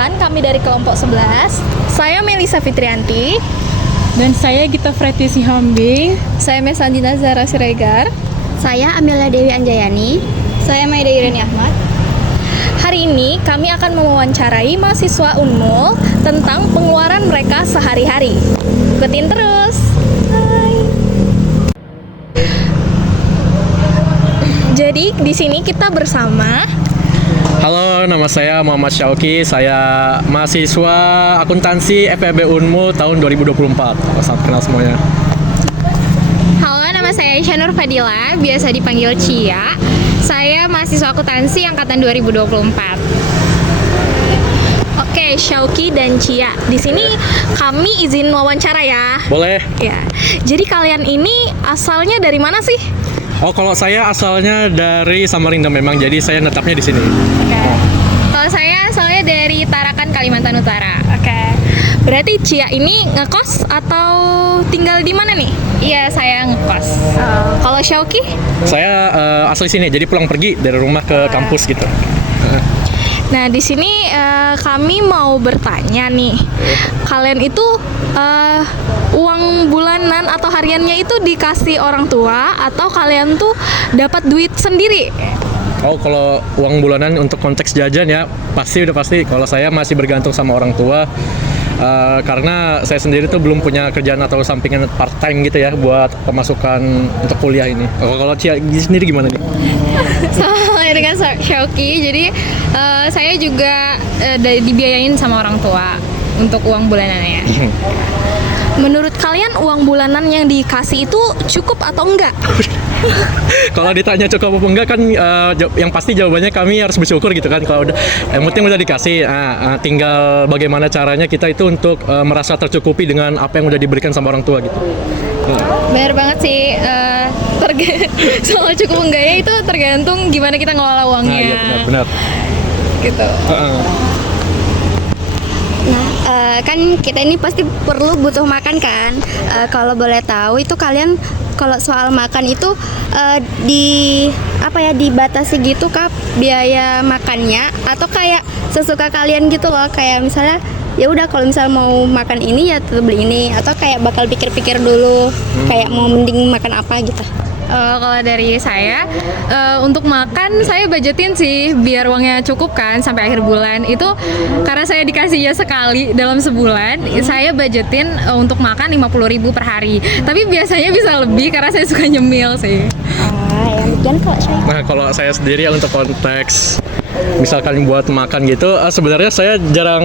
Perkenalkan, kami dari kelompok 11. Saya Melisa Fitrianti. Dan saya Gita Freti Sihombing. Saya Mesandina Zara Siregar. Saya Amelia Dewi Anjayani. Saya Maida Irani Ahmad. Hari ini kami akan mewawancarai mahasiswa Unmul tentang pengeluaran mereka sehari-hari. Ikutin terus. Hai. Jadi di sini kita bersama. Halo, nama saya Muhammad Syauki. Saya mahasiswa akuntansi FEB Unmul tahun 2024. Salam kenal semuanya. Halo, nama saya Syanur Fadila, biasa dipanggil Cia. Saya mahasiswa akuntansi angkatan 2024. Oke, Syauki dan Cia. Di sini kami izin wawancara ya. Boleh? Ya. Jadi kalian ini asalnya dari mana sih? Oh, kalau saya asalnya dari Samarinda memang, jadi saya netapnya di sini. Kalau saya asalnya dari Tarakan, Kalimantan Utara. Oke. Berarti Cia ini ngekos atau tinggal di mana nih? Iya, saya ngekos. Kalau Syauki? Saya asli sini, jadi pulang pergi dari rumah ke kampus gitu. Nah, di sini kami mau bertanya nih. Kalian itu uang bulanan atau hariannya itu dikasih orang tua atau kalian tuh dapat duit sendiri? Oh, kalau uang bulanan untuk konteks jajan ya, udah pasti. Kalau saya masih bergantung sama orang tua. Karena saya sendiri tuh belum punya kerjaan atau sampingan part time gitu ya buat pemasukan untuk kuliah ini. Kalau Cia sendiri gimana nih? Sama dengan Syauki, jadi saya juga dibiayain sama orang tua untuk uang bulanannya. Menurut kalian uang bulanan yang dikasih itu cukup atau enggak? Kalau ditanya cukup apa enggak kan yang pasti jawabannya kami harus bersyukur gitu kan. Kalau udah yang penting udah dikasih, tinggal bagaimana caranya kita itu untuk merasa tercukupi dengan apa yang udah diberikan sama orang tua gitu. Benar banget sih, soal cukup enggaknya itu tergantung gimana kita ngelola uangnya. Iya benar. Gitu. Nah, kan kita ini pasti perlu butuh makan kan. Kalau boleh tahu itu kalian kalau soal makan itu dibatasi gitu kah biaya makannya atau kayak sesuka kalian gitu loh, kayak misalnya ya udah kalau misal mau makan ini ya tetap beli ini atau kayak bakal pikir-pikir dulu kayak mau mending makan apa gitu. Kalau dari saya, untuk makan saya budgetin sih biar uangnya cukup kan sampai akhir bulan. Itu karena saya dikasihnya sekali dalam sebulan, saya budgetin untuk makan 50.000 per hari. Tapi biasanya bisa lebih karena saya suka nyemil sih. Nah, kalau saya sendiri ya untuk konteks misalkan buat makan gitu, sebenarnya saya jarang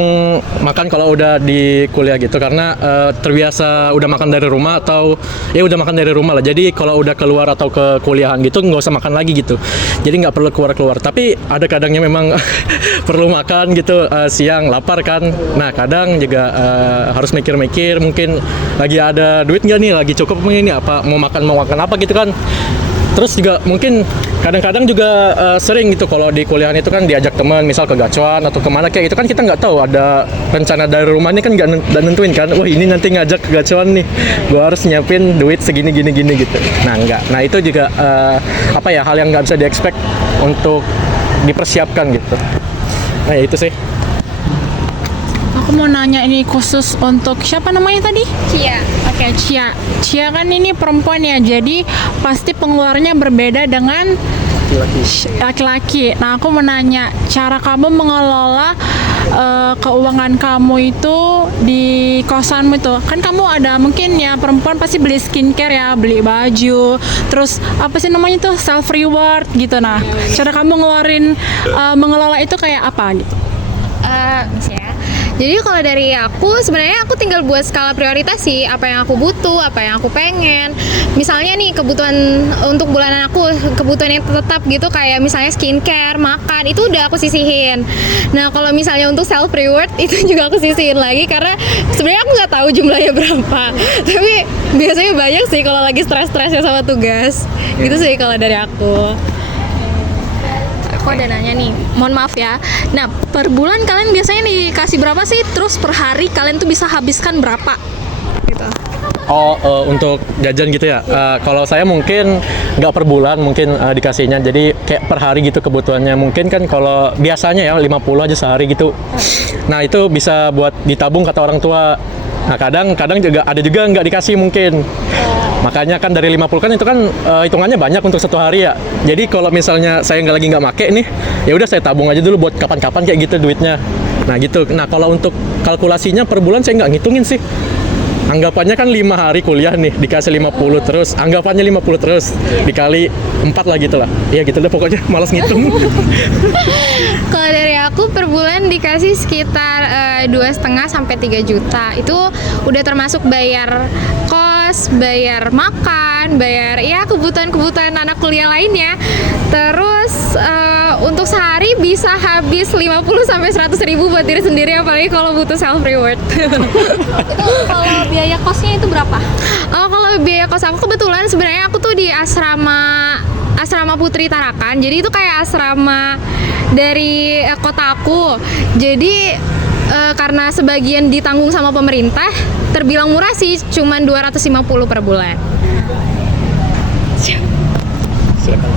makan kalau udah di kuliah gitu karena terbiasa udah makan dari rumah atau ya udah makan dari rumah lah. Jadi kalau udah keluar atau ke kuliahan gitu nggak usah makan lagi gitu. Jadi nggak perlu keluar-keluar. Tapi ada kadangnya memang perlu makan gitu, siang lapar kan. Nah, kadang juga harus mikir-mikir mungkin lagi ada duit nggak nih, lagi cukup ini apa mau makan apa gitu kan. Terus juga mungkin kadang-kadang juga sering gitu kalau di kuliahan itu kan diajak teman misal ke gacuan atau kemana kayak itu kan kita nggak tahu ada rencana dari rumah ini kan nggak nentuin kan, wah ini nanti ngajak ke gacuan nih gua harus nyiapin duit segini gini gitu. Nah itu juga hal yang nggak bisa di-expect untuk dipersiapkan gitu. Nah ya itu sih. Aku mau nanya ini khusus untuk siapa namanya tadi? Cia. Oke, Cia. Cia kan ini perempuan ya, jadi pasti pengeluarannya berbeda dengan laki-laki. Nah, aku mau nanya, cara kamu mengelola keuangan kamu itu di kosanmu itu, kan kamu ada mungkin ya perempuan pasti beli skincare ya, beli baju, terus apa sih namanya tuh self reward gitu. Nah, cara kamu mengelola itu kayak apa gitu? Misalnya. Jadi kalau dari aku sebenarnya aku tinggal buat skala prioritas sih, apa yang aku butuh, apa yang aku pengen. Misalnya nih kebutuhan untuk bulanan aku, kebutuhan yang tetap gitu kayak misalnya skincare, makan, itu udah aku sisihin. Nah kalau misalnya untuk self reward itu juga aku sisihin lagi karena sebenarnya aku nggak tahu jumlahnya berapa. Tapi biasanya banyak sih kalau lagi stres-stresnya sama tugas. Gitu sih kalau dari aku. Aku ada nanya nih, mohon maaf ya. Nah, per bulan kalian biasanya dikasih berapa sih? Terus per hari kalian tuh bisa habiskan berapa? Gitu. Untuk jajan gitu ya. Kalau saya mungkin nggak per bulan mungkin dikasihnya. Jadi kayak per hari gitu kebutuhannya. Mungkin kan kalau biasanya ya 50 aja sehari gitu. Nah, itu bisa buat ditabung kata orang tua. Nah, kadang juga ada juga nggak dikasih mungkin. Makanya kan dari 50 kan itu kan hitungannya banyak untuk satu hari ya. Jadi kalau misalnya saya nggak make nih, ya udah saya tabung aja dulu buat kapan-kapan kayak gitu duitnya. Nah gitu. Nah kalau untuk kalkulasinya per bulan saya nggak ngitungin sih. Anggapannya kan 5 hari kuliah nih, dikasih 50 terus, anggapannya 50 terus, dikali 4 lah gitu lah. Iya gitu deh pokoknya, malas ngitung. Kalau dari aku per bulan dikasih sekitar 2,5 sampai 3 juta. Itu udah termasuk bayar kos, bayar makan, bayar ya kebutuhan-kebutuhan anak kuliah lainnya. Terus untuk sehari bisa habis 50 sampai 100 ribu buat diri sendiri, apalagi kalau butuh self reward. Itu kalau biaya kosnya itu berapa? Oh, kalau biaya kos aku kebetulan sebenarnya aku tuh di asrama Putri Tarakan. Jadi itu kayak asrama dari kota aku. Jadi karena sebagian ditanggung sama pemerintah, terbilang murah sih, cuman 250 per bulan. Silakan.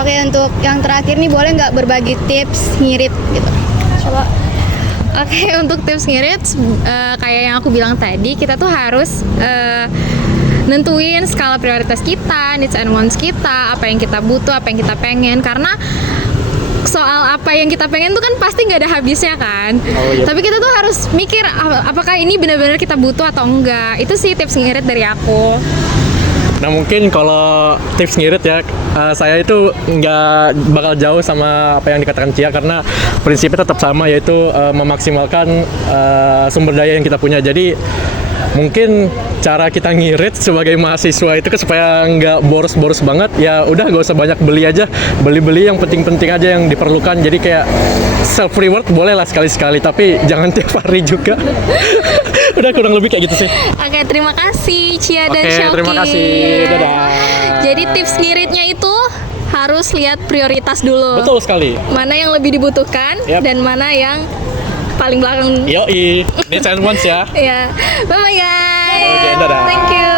Oke, untuk yang terakhir nih boleh nggak berbagi tips ngirit gitu? Coba. Oke, untuk tips ngirit, kayak yang aku bilang tadi, kita tuh harus nentuin skala prioritas kita, needs and wants kita, apa yang kita butuh, apa yang kita pengen. Karena soal apa yang kita pengen tuh kan pasti nggak ada habisnya kan. Iya. Tapi kita tuh harus mikir apakah ini benar-benar kita butuh atau enggak. Itu sih tips ngirit dari aku. Nah mungkin kalau tips ngirit ya, saya itu nggak bakal jauh sama apa yang dikatakan Cia karena prinsipnya tetap sama, yaitu memaksimalkan sumber daya yang kita punya. Jadi mungkin cara kita ngirit sebagai mahasiswa itu supaya nggak boros-boros banget, ya udah nggak usah banyak beli aja, beli yang penting-penting aja yang diperlukan. Jadi kayak self reward boleh lah sekali-sekali, tapi jangan tiap hari juga. Udah kurang lebih kayak gitu sih. Oke, terima kasih Cia dan Oke, Syauki. terima kasih. Dadah. Jadi tips ngiritnya itu harus lihat prioritas dulu. Betul sekali. Mana yang lebih dibutuhkan Yap. dan mana yang paling belakang. Yoi, needs and wants ya. Ya, bye bye guys. Oke, dadah. Thank you.